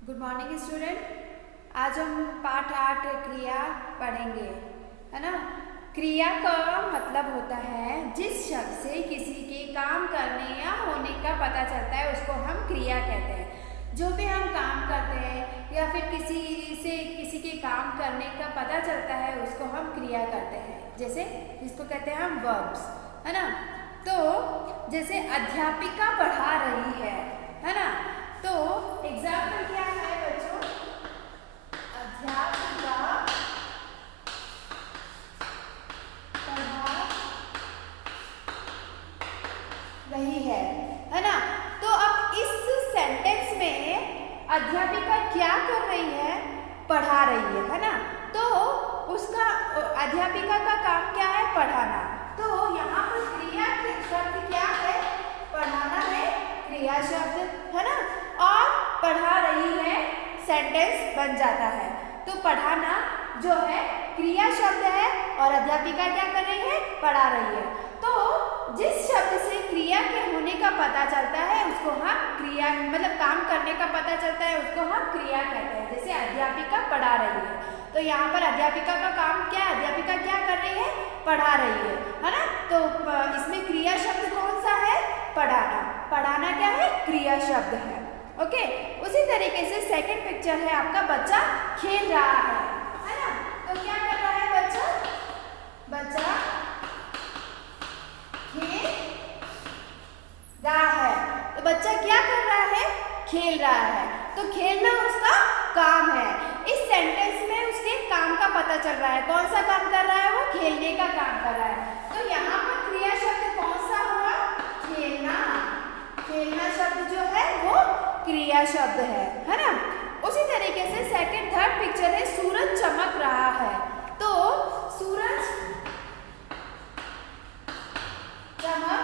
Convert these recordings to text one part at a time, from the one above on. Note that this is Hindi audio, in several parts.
Good morning student. आज हम पाठ 8 क्रिया पढ़ेंगे, है ना। क्रिया का मतलब होता है जिस शब्द से किसी के काम करने या होने का पता चलता है उसको हम क्रिया कहते हैं। जो भी हम काम करते हैं या फिर किसी के काम करने का पता चलता है उसको हम क्रिया करते हैं। जैसे जिसको कहते हैं हम वर्ब्स, है ना। तो जैसे अध्यापिका पढ़ा रही है ना। तो एग्जाम्पल क्या है बच्चों? अध्यापिका पढ़ा रही है ना। तो अब इस सेंटेंस में अध्यापिका क्या कर रही है? पढ़ा रही है ना। तो उसका अध्यापिका का काम क्या है? पढ़ाना। तो यहाँ पर क्रिया शब्द क्या है? पढ़ाना है क्रिया शब्द, है ना। और पढ़ा रही है सेंटेंस बन जाता है। तो पढ़ाना जो है क्रिया शब्द है और अध्यापिका क्या कर रही है? पढ़ा रही है। तो जिस शब्द से क्रिया के होने का पता चलता है उसको हम क्रिया मतलब काम करने का पता चलता है उसको हम क्रिया कहते हैं। जैसे अध्यापिका पढ़ा रही है, तो यहाँ पर अध्यापिका का काम क्या है? अध्यापिका क्या कर रही है? पढ़ा रही है ना। तो इसमें क्रिया शब्द कौन सा है? पढ़ाना। पढ़ाना क्या है? क्रिया शब्द है। ओके। उसी तरीके से सेकंड पिक्चर है आपका, बच्चा खेल रहा है ना। तो क्या कर रहा है बच्चा? बच्चा खेल रहा है। तो बच्चा क्या कर रहा है? खेल रहा है। तो खेलना उसका काम है। इस सेंटेंस में उसके काम का पता चल रहा है। कौन सा काम कर रहा है? वो खेलने का काम कर रहा है। तो यहाँ पर क्रिया शब्द कौन सा हुआ? खेलना। खेलना शब्द जो है वो क्रिया शब्द है ना। उसी तरीके से सेकंड थर्ड पिक्चर है, सूरज चमक रहा है। तो सूरज चमक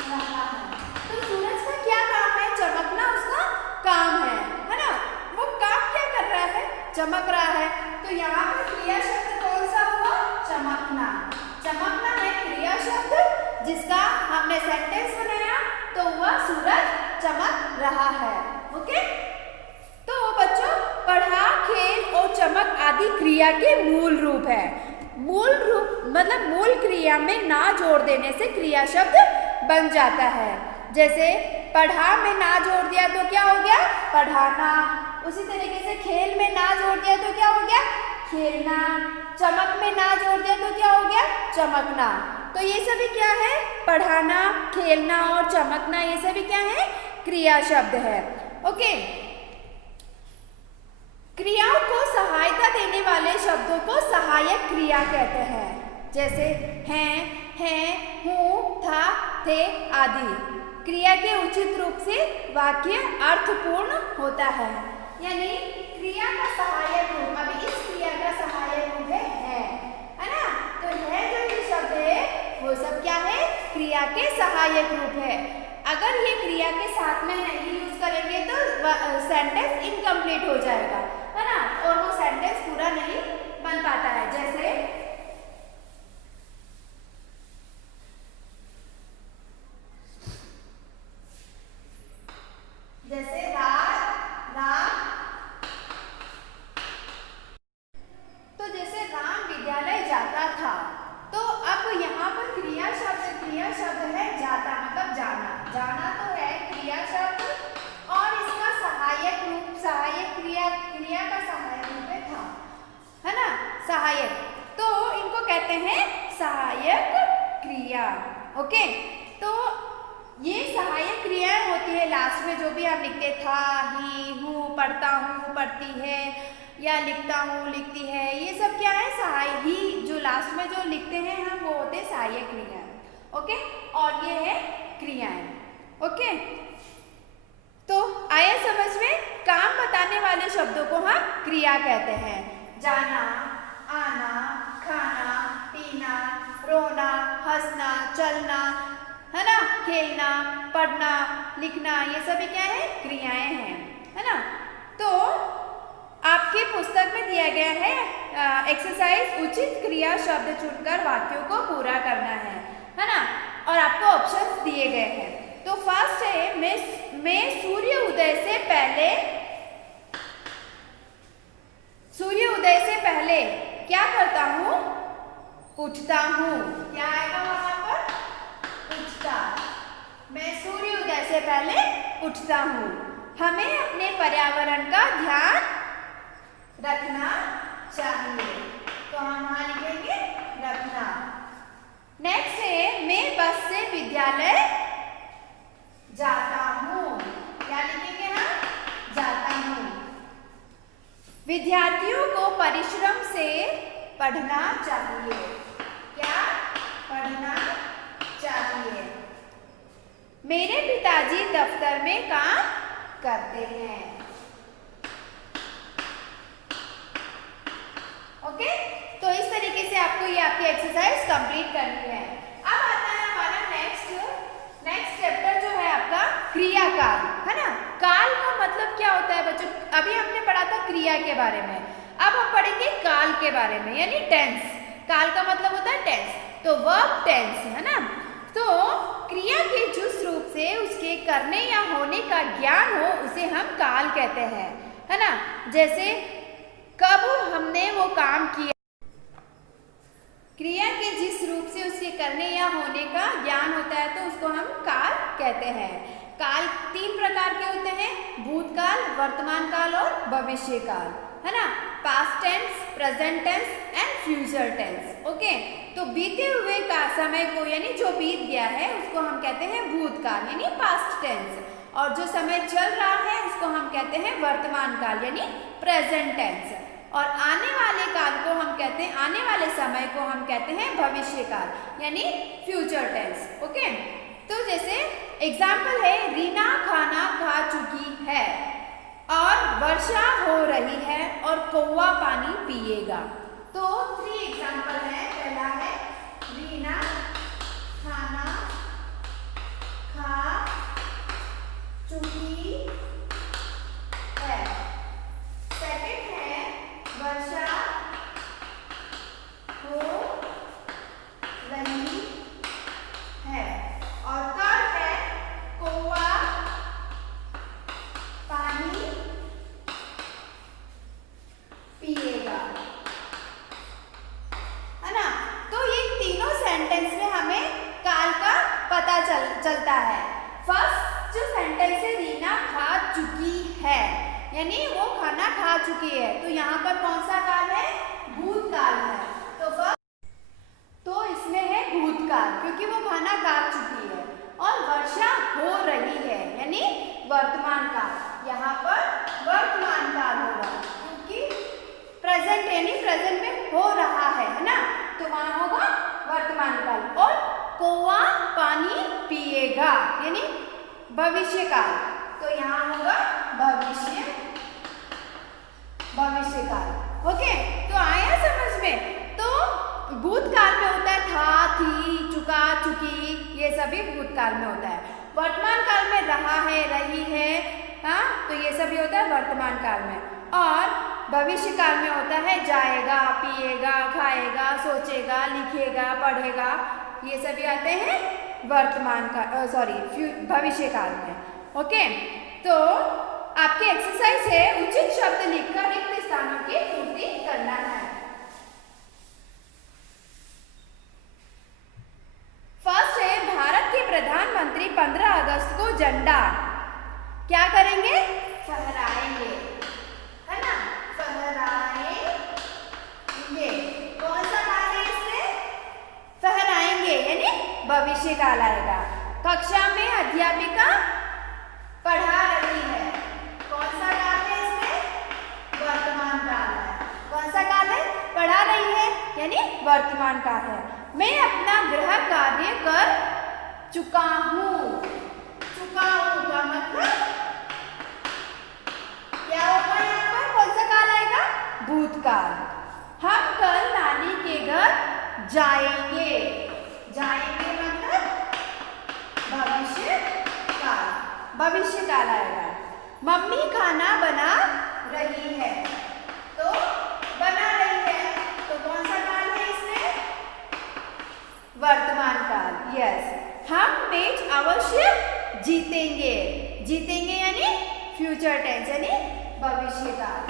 रहा है। तो सूरज का क्या काम है? चमकना उसका काम है ना। वो काम क्या कर रहा है? चमक रहा है। तो यहाँ पर क्रिया शब्द कौन सा हुआ? चमकना। चमकना है क्रिया शब्द जिसका हमने सेंटेंस बनाया, तो वह सूरज चमक रहा है। ओके। तो बच्चों पढ़ा, खेल और चमक आदि क्रिया के मूल रूप है। मूल रूप मतलब मूल क्रिया में ना जोड़ देने से क्रिया शब्द बन जाता है। जैसे पढ़ा में ना जोड़ दिया तो क्या हो गया? पढ़ाना। उसी तरीके से खेल में ना जोड़ दिया तो क्या हो गया? खेलना। चमक में ना जोड़ दिया तो क्या हो गया? चमकना। तो ये सभी क्या है? पढ़ाना, खेलना और चमकना, ये सभी क्या है? क्रिया शब्द है। ओके। क्रियाओं को सहायता देने वाले शब्दों को सहायक क्रिया कहते हैं। जैसे हैं, हूँ, था, थे आदि। क्रिया के उचित रूप से वाक्य अर्थपूर्ण होता है। यानी क्रिया का सहायक रूप, अभी इस क्रिया का सहायक रूप है ना। तो है जो ये शब्द है वो सब क्या है? क्रिया के सहायक रूप है। अगर ये क्रिया के साथ में नहीं यूज करेंगे तो सेंटेंस इनकम्प्लीट हो जाएगा, है ना, और वो सेंटेंस पूरा नहीं बन पाता है। जैसे राम। तो जैसे राम विद्यालय जाता था। तो अब यहाँ पर क्रिया शब्द है जाता, मतलब जाना। जाना तो है क्रिया शब्द और इसका सहायक रूप, क्रिया का सहायक रूप है ना, सहायक। तो इनको कहते हैं सहायक क्रिया। ओके। तो ये सहायक क्रियाएं होती है लास्ट में जो भी हम लिखते, था, ही, हूँ, पढ़ता हूँ, पढ़ती है, या लिखता हूँ, लिखती है, ये सब क्या है? सहाय ही जो लास्ट में जो लिखते हैं हम वो होते हैं सहायक क्रियाएं। ओके। और ये है क्रियाएं। ओके। तो आया समझ में? काम बताने वाले शब्दों को हम क्रिया कहते हैं। जाना, आना, खाना, पीना, रोना, हंसना, चलना, है ना, खेलना, पढ़ना, लिखना, ये सभी क्या है? क्रियाएं हैं, है ना। तो आपकी पुस्तक में दिया गया है एक्सरसाइज, उचित क्रिया शब्द चुनकर वाक्यों को पूरा करना है ना। और आपको ऑप्शंस दिए गए हैं। तो फर्स्ट है मैं सूर्य उदय से पहले, सूर्य उदय से पहले क्या करता हूँ? उठता हूँ। क्या आएगा वहां पर? उठता। मैं सूर्य उदय से पहले उठता हूँ। हमें अपने पर्यावरण का ध्यान रखना चाहिए, तो हम वहां लिखेंगे रखना। नेक्स्ट है, मैं बस से विद्यालय जाता हूँ। क्या लिखेंगे हम? जाता हूँ। विद्यार्थियों को परिश्रम से पढ़ना चाहिए। क्या? पढ़ना चाहिए। मेरे पिताजी दफ्तर में काम करते हैं। ओके, तो इस तरीके से आपको ये आपकी एक्सरसाइज कंप्लीट करनी है। अब आता है हमारा नेक्स्ट चैप्टर जो है आपका क्रिया काल, है ना। काल का मतलब क्या होता है बच्चों? अभी हमने पढ़ा था क्रिया के बारे में, अब हम पढ़ेंगे काल के बारे में, यानी टेंस। काल का मतलब होता है टेंस, तो वर्ब टेंस, है ना। तो क्रिया के जिस रूप से उसके करने या होने का ज्ञान हो उसे हम काल कहते हैं, है ना। जैसे कब हमने वो काम किया, क्रिया के जिस रूप से उसके करने या होने का ज्ञान होता है तो उसको हम काल कहते हैं। काल 3 प्रकार के होते हैं, भूतकाल, वर्तमान काल और भविष्य काल, है ना। Past tense, present tense and future tense. Okay, तो बीते हुए का समय को, यानी जो बीत गया है उसको हम कहते हैं भूतकाल यानी पास्ट टेंस, और जो समय चल रहा है उसको हम कहते हैं वर्तमान काल यानी प्रेजेंट टेंस, और आने वाले काल को हम कहते हैं, आने वाले समय को हम कहते हैं भविष्य काल यानी फ्यूचर टेंस। ओके, तो जैसे एग्जाम्पल है, रीना खाना खा चुकी है और वर्षा हो रही है और कौवा पानी पिएगा। तो 3 एग्जाम्पल है। पहला है रीना खाना खा चुकी है। सेकंड है वर्षा हो रही है, और थर्ड है कौवा पानी पिएगा, है ना। तो ये तीनों सेंटेंस में हमें काल का पता चलता है। फर्स्ट जो सेंटेंस है, रीना खा चुकी है, यानी वो खाना खा चुकी है, तो यहाँ पर कौन सा काल है? भूतकाल है। तो इसमें है भूतकाल क्योंकि वो खाना खा चुकी है, और वर्षा हो रही है यानी वर्तमान काल, यहाँ पर वर्तमान काल होगा क्योंकि प्रेजेंट यानी प्रेजेंट में हो रहा है ना, तो वहां होगा वर्तमान काल। और कौवा पानी पिएगा यानी भविष्य काल, तो यहाँ होगा भविष्य काल। ओके, तो आया समझ में? तो भूतकाल में होता है था, थी, चुका, चुकी, ये सभी भूतकाल में होता है। वर्तमान काल में रहा है, रही है, हाँ, तो ये सभी होता है वर्तमान काल में। और भविष्य काल में होता है जाएगा, पिएगा, खाएगा, सोचेगा, लिखेगा, पढ़ेगा, ये सभी आते हैं वर्तमान का भविष्य काल में। ओके, तो आपकी एक्सरसाइज है उचित शब्द लिखकर रिक्त स्थानों की पूर्ति करना है। फर्स्ट है, भारत के प्रधानमंत्री 15 अगस्त को झंडा क्या करेंगे? फहराएंगे, है ना, फहराएंगे। कौन सा काल है इसमें? फहराएंगे यानी भविष्य काल आएगा। कक्षा में अध्यापिका पढ़ा रही है, कौन सा काल है इसमें? वर्तमान काल है। कौन सा काल है? पढ़ा रही है यानी वर्तमान काल है। मैं अपना गृह कार्य कर चुका हूँ, चुका हूँ का मतलब क्या होगा? यहाँ पर कौन सा काल आएगा? भूतकाल। हम कल नानी के घर जाएंगे, जाएंगे मतलब भविष्य काल, भविष्य काल आएगा। मम्मी खाना बना रही है, तो बना रही है, तो कौन सा काल है इसमें? वर्तमान काल। यस, हम मैच अवश्य जीतेंगे, जीतेंगे यानी फ्यूचर फ्यूचर टेंस यानी भविष्य काल।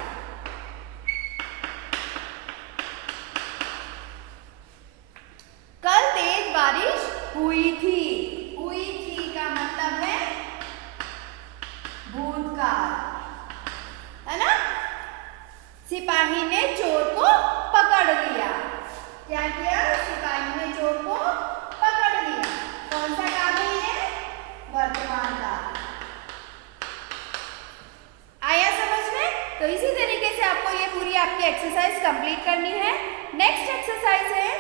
कल तेज बारिश हुई थी। हुई थी का मतलब है भूतकाल, है ना। सिपाही ने चोर को पकड़ लिया। क्या किया? सिपाही ने चोर को पकड़ लिया। कौन सा काल है ये? वर्तमान काल। आया समझ में? तो इसी तरीके से आपको ये पूरी आपकी एक्सरसाइज कंप्लीट करनी है। नेक्स्ट एक्सरसाइज है,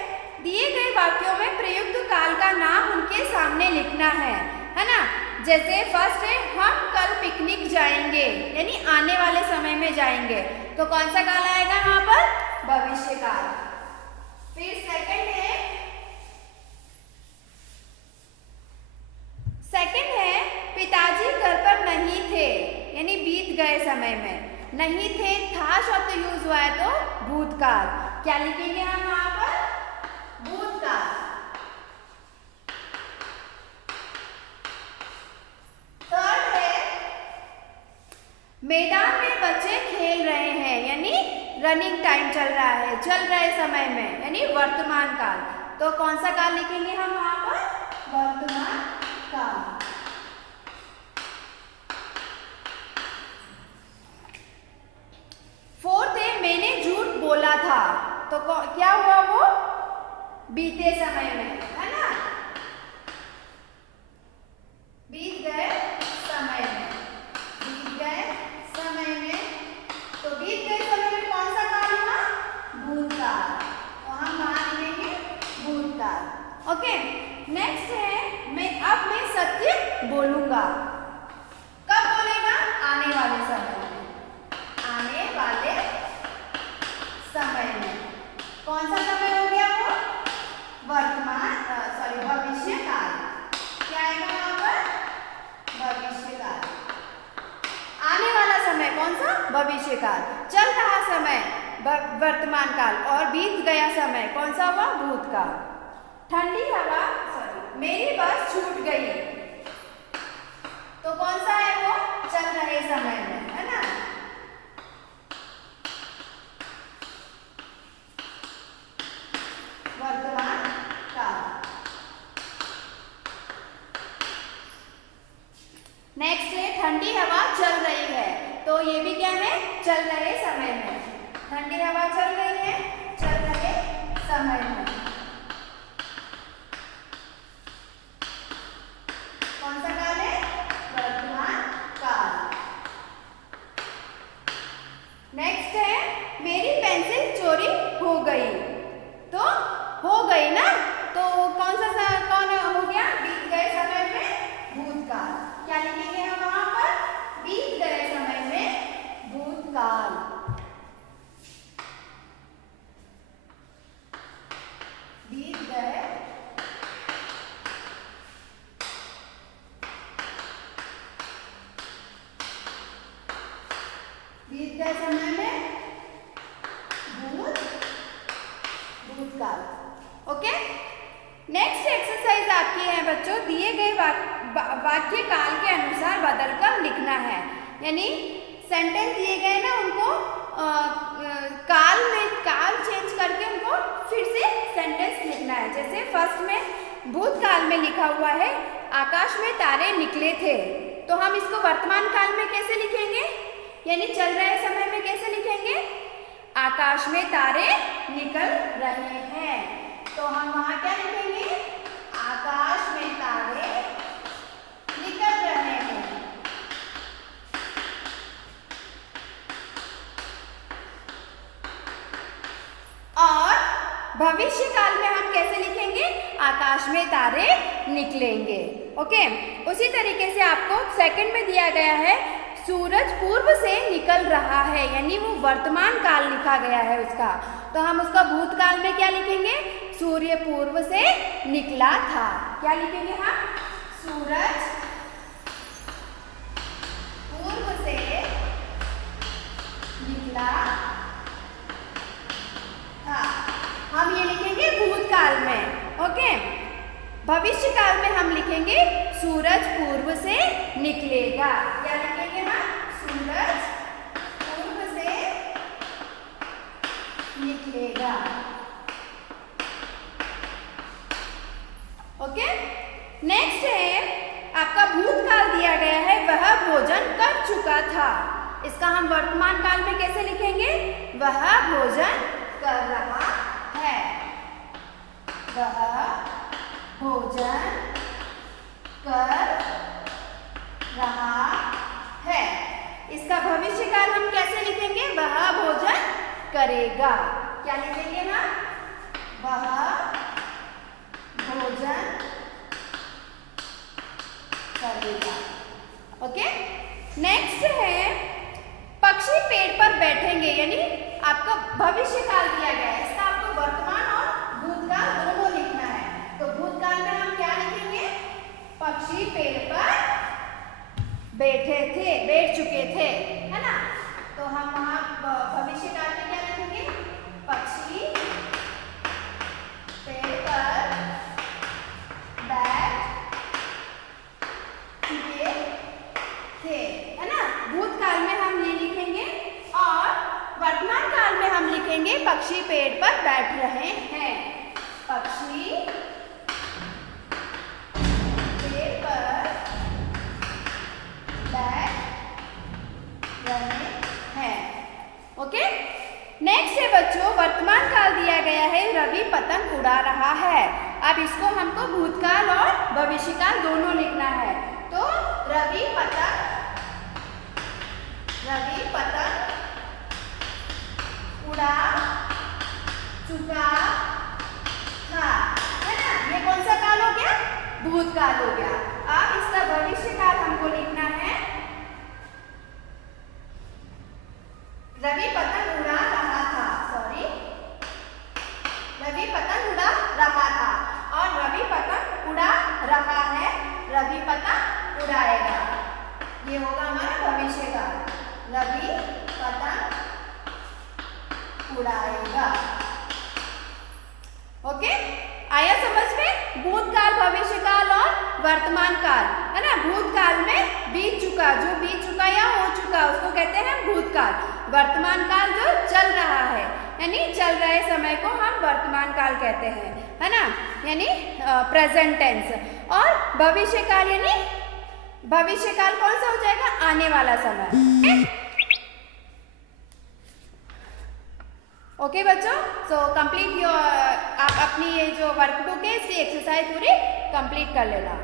दिए गए वाक्यों में प्रयुक्त काल का नाम उनके सामने लिखना है ना। जैसे फर्स्ट है, हम कल पिकनिक जाएंगे, यानी आने वाले समय में जाएंगे। तो कौन सा काल आएगा यहाँ पर? भविष्य काल। फिर सेकंड है पिताजी घर पर नहीं थे, यानी बीत गए समय में। नहीं थे, था शब्द यूज हुआ है तो भूतकाल। क्या लिखेंगे हम यहाँ पर? भूतकाल। थर्ड है, मैदान में बच्चे खेल रहे हैं, यानी रनिंग टाइम चल रहा है, चल रहे समय में, यानी वर्तमान काल। तो कौन सा काल लिखेंगे हम वहां पर? वर्तमान काल। फोर्थ है, मैंने झूठ बोला था। तो क्या हुआ? वो बीते समय में, है ना। बीत गए समय में, बीत गए समय में। तो बीत गए समय में कौन सा काल हुआ? भूतकाल। तो हम मान लेंगे भूतकाल। ओके, नेक्स्ट है, मैं सत्य बोलूंगा। कब बोलेगा? आने वाले समय में। आने वाले समय में। कौन सा समय हो गया वो? भविष्य काल। क्या आएगा यहाँ पर? भविष्य काल। आने वाला समय कौन सा? भविष्य काल। चल रहा समय वर्तमान काल, और बीत गया समय कौन सा हुआ? भूतकाल। ठंडी हवा, मेरी बस छूट गई। तो कौन सा है वो? चल रहे समय में, है ना। वर्तमान काल। नेक्स्ट है, ठंडी हवा चल रही है। तो ये भी क्या है? चल रहे समय में। ठंडी हवा चल रही है, चल रहे समय में। कौन सा काल है? वर्तमान काल। नेक्स्ट है, मेरी पेंसिल चोरी हो गई। तो हो गई ना, तो कौन हो गया? बीत गए समय में भूतकाल। क्या लिखेंगे हम वहां पर? बीत गए समय में भूतकाल। बीत गए समय में भूतकाल। ओके, नेक्स्ट एक्सरसाइज आपकी है बच्चों, दिए गए वाक्य काल के अनुसार बदलकर लिखना है। यानी सेंटेंस दिए गए ना, उनको काल चेंज करके उनको फिर से सेंटेंस लिखना है। जैसे फर्स्ट में भूतकाल में लिखा हुआ है, आकाश में तारे निकले थे। तो हम इसको वर्तमान काल में कैसे लिखेंगे? यानी चल रहे समय में कैसे लिखेंगे? आकाश में तारे निकल रहे हैं। तो हम वहां क्या लिखेंगे? आकाश में तारे निकल रहे हैं। और भविष्य काल में हम कैसे लिखेंगे? आकाश में तारे निकलेंगे। ओके, उसी तरीके से आपको सेकंड में दिया गया है, सूरज पूर्व से निकल रहा है, यानी वो वर्तमान काल लिखा गया है उसका। तो हम उसका भूतकाल में क्या लिखेंगे? सूर्य पूर्व से निकला था। क्या लिखेंगे हम? सूरज पूर्व से निकला था। हम ये लिखेंगे भूतकाल में। ओके, भविष्य काल में हम लिखेंगे सूरज पूर्व से निकलेगा। क्या लिखेंगे हम? सूरज चुका था। इसका हम वर्तमान काल में कैसे लिखेंगे? वह भोजन कर रहा है। वह भोजन कर रहा है। इसका भविष्य काल हम कैसे लिखेंगे? वह भोजन करेगा। क्या लिखेंगे हम? वह भोजन करेगा। ओके, नेक्स्ट है पक्षी पेड़ पर बैठेंगे, यानी आपको भविष्य काल दिया गया है, इसका आपको वर्तमान और भूतकाल दोनों लिखना है। तो भूतकाल में हम क्या लिखेंगे? पक्षी पेड़ पर बैठे थे, बैठ चुके थे, है ना। तो हम वहां भविष्य काल में क्या लिखेंगे? पक्षी पेड़ पर बैठ चुके थे, है ना। भूतकाल में हम ये लिखेंगे और वर्तमान काल में हम लिखेंगे पक्षी पेड़ पर बैठ रहे हैं। पक्षी पेड़ पर बैठ रहे हैं। ओके, नेक्स्ट है बच्चों, वर्तमान काल दिया गया है रवि पतंग उड़ा रहा है। अब इसको हमको भूतकाल और भविष्यकाल दोनों लिखना है। तो रवि पतंग उड़ा चुका था, है ना। ये कौन सा काल हो गया? भूतकाल हो गया। अब इसका भविष्य काल हमको लिखना है। रवि पतंग उड़ा रहा था, सॉरी, रवि पतंग उड़ा रहा था और रवि पतंग उड़ा रहा है, रवि पतंग उड़ाएगा। ये होगा हमारा भविष्य काल। रवि पतंग उड़ाएगा। ओके, आया समझ में? भूतकाल, भविष्यकाल और वर्तमान काल, है ना। भूतकाल में बीत चुका, जो बीत चुका या हो चुका उसको कहते हैं भूतकाल। वर्तमान काल जो चल रहा है, यानी चल रहे समय को हम वर्तमान काल कहते हैं, है ना, यानी प्रेजेंट टेंस। और भविष्य काल यानी भविष्य काल कौन सा हो जाएगा? आने वाला समय। ओके बच्चों, सो कंप्लीट योर, आप अपनी ये जो वर्कबुक है इसकी एक्सरसाइज पूरी कंप्लीट कर लेना।